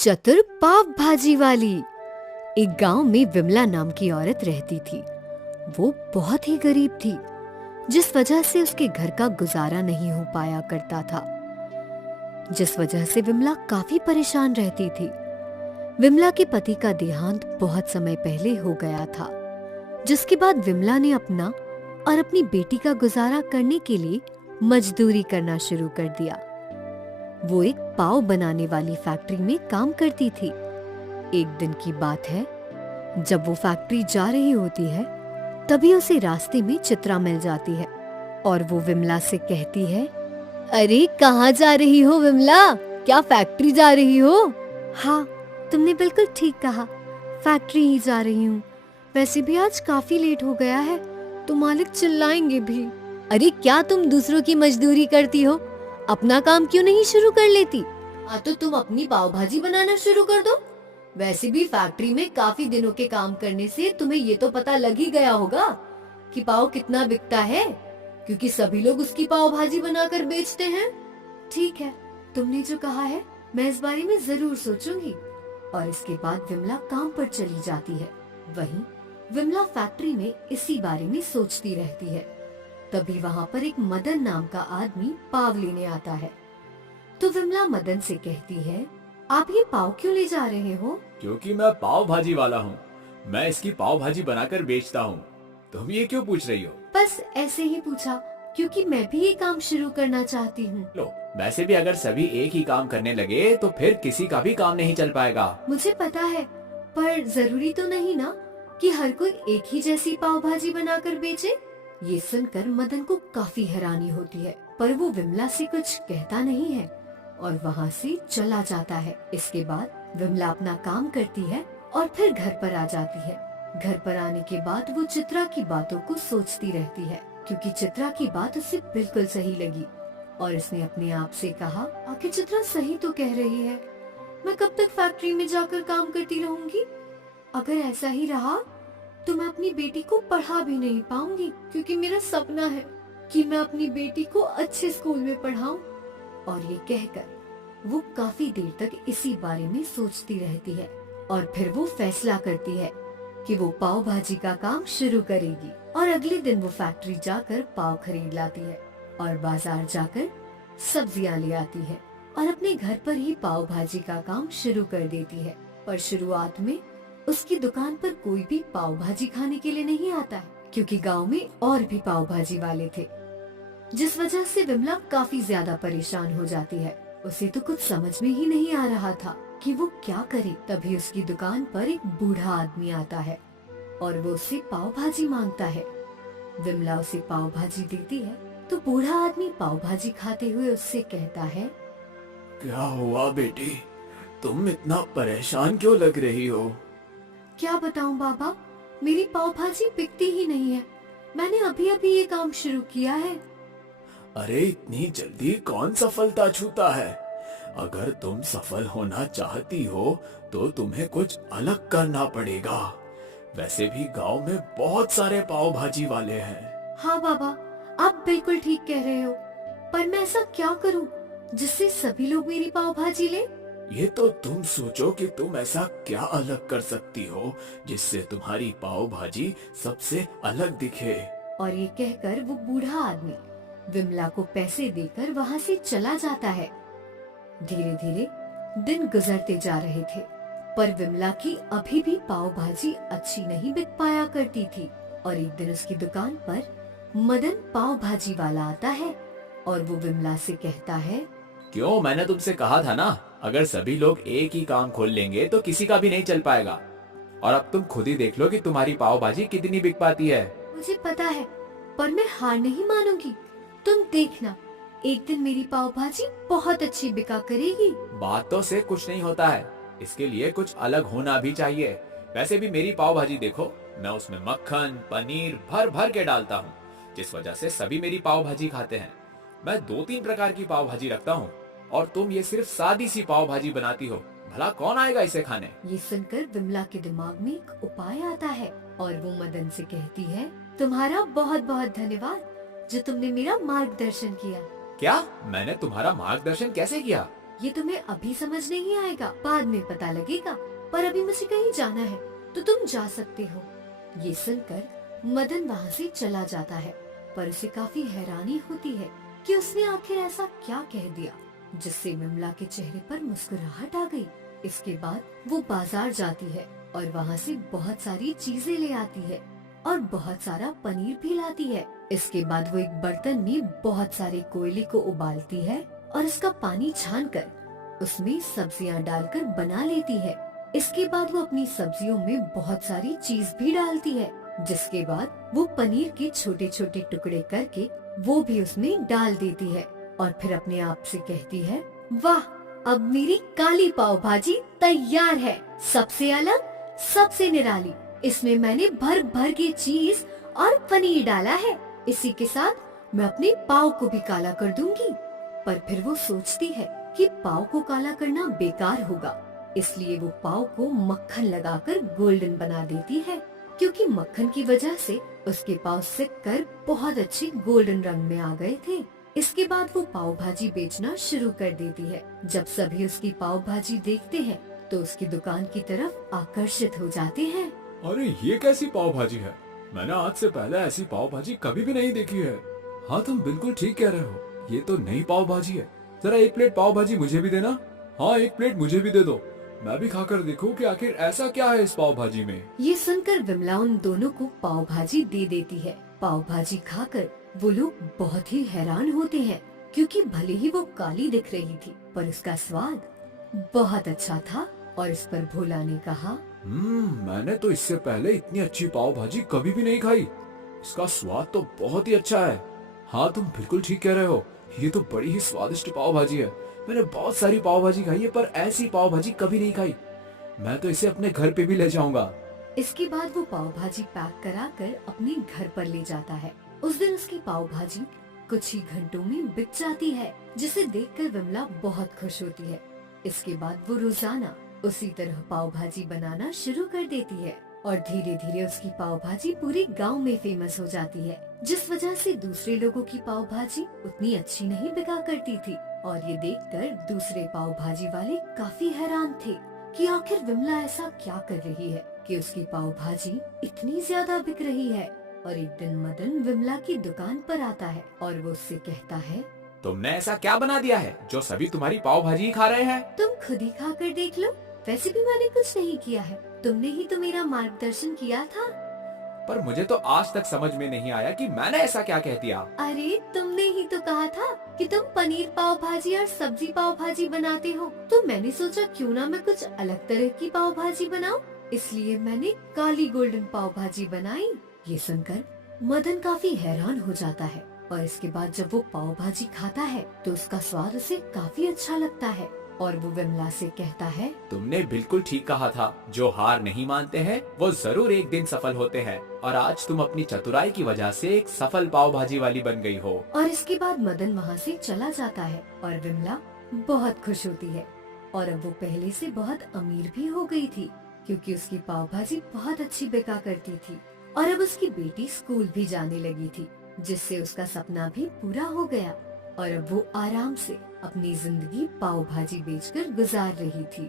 चतुर पाव भाजी वाली। एक गांव में विमला नाम की औरत रहती थी। वो बहुत ही गरीब थी, जिस वजह से उसके घर का गुजारा नहीं हो पाया करता था, जिस वजह से विमला काफी परेशान रहती थी। विमला के पति का देहांत बहुत समय पहले हो गया था, जिसके बाद विमला ने अपना और अपनी बेटी का गुजारा करने के लिए मजदूरी करना शुरू कर दिया। वो एक पाव बनाने वाली फैक्ट्री में काम करती थी। एक दिन की बात है, जब वो फैक्ट्री जा रही होती है, तभी उसे रास्ते में चित्रा मिल जाती है और वो विमला से कहती है, अरे कहाँ जा रही हो विमला? क्या फैक्ट्री जा रही हो? हाँ, तुमने बिल्कुल ठीक कहा, फैक्ट्री ही जा रही हूँ। वैसे भी आज काफी लेट हो गया है, तो मालिक चिल्लाएंगे भी। अरे क्या तुम दूसरों की मजदूरी करती हो? अपना काम क्यों नहीं शुरू कर लेती? तो तुम अपनी पाव भाजी बनाना शुरू कर दो। वैसे भी फैक्ट्री में काफी दिनों के काम करने से तुम्हें ये तो पता लग ही गया होगा कि पाव कितना बिकता है, क्योंकि सभी लोग उसकी पाव भाजी बनाकर बेचते हैं। ठीक है, तुमने जो कहा है मैं इस बारे में जरूर सोचूंगी। और इसके बाद विमला काम पर चली जाती है। वहीं विमला फैक्ट्री में इसी बारे में सोचती रहती है। तभी वहाँ पर एक मदन नाम का आदमी पाव लेने आता है। तो विमला मदन से कहती है, आप ये पाव क्यों ले जा रहे हो? क्योंकि मैं पाव भाजी वाला हूँ। मैं इसकी पाव भाजी बनाकर बेचता हूँ। तुम ये क्यों पूछ रही हो? बस ऐसे ही पूछा, क्योंकि मैं भी ये काम शुरू करना चाहती हूँ। लो, वैसे भी अगर सभी एक ही काम करने लगे तो फिर किसी का भी काम नहीं चल पाएगा। मुझे पता है, पर जरूरी तो नहीं ना कि हर कोई एक ही जैसी पाव भाजी बनाकर बेचे। ये सुनकर मदन को काफी हैरानी होती है, पर वो विमला से कुछ कहता नहीं है और वहाँ से चला जाता है। इसके बाद विमला अपना काम करती है और फिर घर पर आ जाती है। घर पर आने के बाद वो चित्रा की बातों को सोचती रहती है, क्योंकि चित्रा की बात उसे बिल्कुल सही लगी और इसने अपने आप से कहा, आखिर चित्रा सही तो कह रही है, मैं कब तक फैक्ट्री में जाकर काम करती रहूंगी? अगर ऐसा ही रहा तो मैं अपनी बेटी को पढ़ा भी नहीं पाऊंगी, क्योंकि मेरा सपना है कि मैं अपनी बेटी को अच्छे स्कूल में पढ़ाऊं। और ये कहकर वो काफी देर तक इसी बारे में सोचती रहती है और फिर वो फैसला करती है कि वो पाव भाजी का काम शुरू करेगी। और अगले दिन वो फैक्ट्री जाकर पाव खरीद लाती है और बाजार जाकर सब्जियां ले आती है और अपने घर पर ही पाव भाजी का काम शुरू कर देती है। पर शुरुआत में उसकी दुकान पर कोई भी पाव भाजी खाने के लिए नहीं आता है, क्योंकि गांव में और भी पाव भाजी वाले थे, जिस वजह से विमला काफी ज्यादा परेशान हो जाती है। उसे तो कुछ समझ में ही नहीं आ रहा था कि वो क्या करे। तभी उसकी दुकान पर एक बूढ़ा आदमी आता है और वो उससे पाव भाजी मांगता है। विमला उसे पाव भाजी देती है तो बूढ़ा आदमी पाव भाजी खाते हुए उससे कहता है, क्या हुआ बेटी, तुम इतना परेशान क्यों लग रही हो? क्या बताऊं बाबा, मेरी पाव भाजी बिकती ही नहीं है। मैंने अभी अभी ये काम शुरू किया है। अरे इतनी जल्दी कौन सफलता छूता है? अगर तुम सफल होना चाहती हो तो तुम्हें कुछ अलग करना पड़ेगा। वैसे भी गांव में बहुत सारे पाव भाजी वाले हैं। हाँ बाबा, आप बिल्कुल ठीक कह रहे हो, पर मैं ऐसा क्या करूं जिससे सभी लोग मेरी पाव भाजी ले? ये तो तुम सोचो कि तुम ऐसा क्या अलग कर सकती हो जिससे तुम्हारी पाव भाजी सबसे अलग दिखे। और ये कहकर वो बूढ़ा आदमी विमला को पैसे देकर वहाँ से चला जाता है। धीरे धीरे दिन गुजरते जा रहे थे, पर विमला की अभी भी पाव भाजी अच्छी नहीं बिक पाया करती थी। और एक दिन उसकी दुकान पर मदन पाव भाजी वाला आता है और वो विमला से कहता है, क्यों, मैंने तुमसे कहा था ना, अगर सभी लोग एक ही काम खोल लेंगे तो किसी का भी नहीं चल पाएगा। और अब तुम खुद ही देख लो कि तुम्हारी पाव भाजी कितनी बिक पाती है। मुझे पता है, पर मैं हार नहीं मानूंगी। तुम देखना, एक दिन मेरी पाव भाजी बहुत अच्छी बिका करेगी। बातों से कुछ नहीं होता है, इसके लिए कुछ अलग होना भी चाहिए। वैसे भी मेरी पाव भाजी देखो, मैं उसमें मक्खन पनीर भर भर के डालता हूँ, जिस वजह से सभी मेरी पाव भाजी खाते हैं। मैं 2-3 प्रकार की पाव भाजी रखता हूँ और तुम ये सिर्फ सादी सी पाव भाजी बनाती हो। भला कौन आएगा इसे खाने? ये सुनकर विमला के दिमाग में एक उपाय आता है और वो मदन से कहती है, तुम्हारा बहुत बहुत धन्यवाद जो तुमने मेरा मार्गदर्शन किया। क्या? मैंने तुम्हारा मार्गदर्शन कैसे किया? ये तुम्हें अभी समझ नहीं आएगा, बाद में पता लगेगा, पर अभी मुझे कहीं जाना है तो तुम जा सकते हो। ये सुनकर मदन वहाँ से चला जाता है, पर उसे काफी हैरानी होती है कि उसने आखिर ऐसा क्या कह दिया जिससे विमला के चेहरे पर मुस्कुराहट आ गई। इसके बाद वो बाजार जाती है और वहाँ से बहुत सारी चीजें ले आती है और बहुत सारा पनीर भी लाती है। इसके बाद वो एक बर्तन में बहुत सारे कोयले को उबालती है और उसका पानी छानकर उसमें सब्जियां डालकर बना लेती है। इसके बाद वो अपनी सब्जियों में बहुत सारी चीज भी डालती है, जिसके बाद वो पनीर के छोटे छोटे टुकड़े करके वो भी उसमें डाल देती है और फिर अपने आप से कहती है, वाह, अब मेरी काली पाव भाजी तैयार है, सबसे अलग, सबसे निराली। इसमें मैंने भर भर के चीज और पनीर डाला है। इसी के साथ मैं अपने पाव को भी काला कर दूंगी। पर फिर वो सोचती है कि पाव को काला करना बेकार होगा, इसलिए वो पाव को मक्खन लगाकर गोल्डन बना देती है, क्योंकि मक्खन की वजह से उसके पाव सिक कर बहुत अच्छे गोल्डन रंग में आ गए थे। इसके बाद वो पाव भाजी बेचना शुरू कर देती है। जब सभी उसकी पाव भाजी देखते हैं तो उसकी दुकान की तरफ आकर्षित हो जाते हैं। अरे ये कैसी पाव भाजी है? मैंने आज से पहले ऐसी पाव भाजी कभी भी नहीं देखी है। हाँ, तुम बिल्कुल ठीक कह रहे हो, ये तो नई पाव भाजी है। जरा एक प्लेट पाव भाजी मुझे भी देना। हाँ, एक प्लेट मुझे भी दे दो, मैं भी खाकर देखूं कि आखिर ऐसा क्या है इस पाव भाजी में। ये सुनकर विमला उन दोनों को पाव भाजी दे देती है। पाव भाजी खाकर वो लोग बहुत ही हैरान होते हैं, क्योंकि भले ही वो काली दिख रही थी पर उसका स्वाद बहुत अच्छा था। और इस पर भोला ने कहा, मैंने तो इससे पहले इतनी अच्छी पाव भाजी कभी भी नहीं खाई। इसका स्वाद तो बहुत ही अच्छा है। हाँ, तुम बिल्कुल ठीक कह रहे हो, ये तो बड़ी ही स्वादिष्ट पाव भाजी है। मैंने बहुत सारी पाव भाजी खाई है, पर ऐसी पाव भाजी कभी नहीं खाई। मैं तो इसे अपने घर पे भी ले जाऊंगा। इसके बाद वो पाव भाजी पैक कराकर अपने घर पर ले जाता है। उस दिन उसकी पाव भाजी कुछ ही घंटों में बिक जाती है, जिसे देखकर विमला बहुत खुश होती है। इसके बाद वो रोजाना उसी तरह पाव भाजी बनाना शुरू कर देती है और धीरे धीरे उसकी पाव भाजी पूरे गांव में फेमस हो जाती है, जिस वजह से दूसरे लोगों की पाव भाजी उतनी अच्छी नहीं बिका करती थी। और ये देखकर दूसरे पाव भाजी वाले काफी हैरान थे कि आखिर विमला ऐसा क्या कर रही है कि उसकी पाव भाजी इतनी ज्यादा बिक रही है। और एक दिन मदन विमला की दुकान पर आता है और वो उससे कहता है, तुमने ऐसा क्या बना दिया है जो सभी तुम्हारी पाव भाजी ही खा रहे हैं? तुम खुद ही खा कर देख लो। वैसे भी मैंने कुछ नहीं किया है, तुमने ही तो मेरा मार्गदर्शन किया था। पर मुझे तो आज तक समझ में नहीं आया कि मैंने ऐसा क्या कह दिया। अरे, तुमने ही तो कहा था कि तुम पनीर पाव भाजी और सब्जी पाव भाजी बनाते हो, तो मैंने सोचा क्यों ना मैं कुछ अलग तरह की पाव भाजी बनाऊं, इसलिए मैंने काली गोल्डन पाव भाजी बनाई। ये सुनकर मदन काफी हैरान हो जाता है और इसके बाद जब वो पाव भाजी खाता है तो उसका स्वाद उसे काफी अच्छा लगता है और वो विमला से कहता है, तुमने बिल्कुल ठीक कहा था, जो हार नहीं मानते हैं वो जरूर एक दिन सफल होते हैं। और आज तुम अपनी चतुराई की वजह से एक सफल पाव भाजी वाली बन गई हो। और इसके बाद मदन वहाँ से चला जाता है और विमला बहुत खुश होती है। और अब वो पहले से बहुत अमीर भी हो गई थी, क्योंकि उसकी पाव भाजी बहुत अच्छी बिका करती थी। और अब उसकी बेटी स्कूल भी जाने लगी थी, जिससे उसका सपना भी पूरा हो गया। और अब वो आराम से अपनी जिंदगी पाव भाजी बेचकर गुजार रही थी।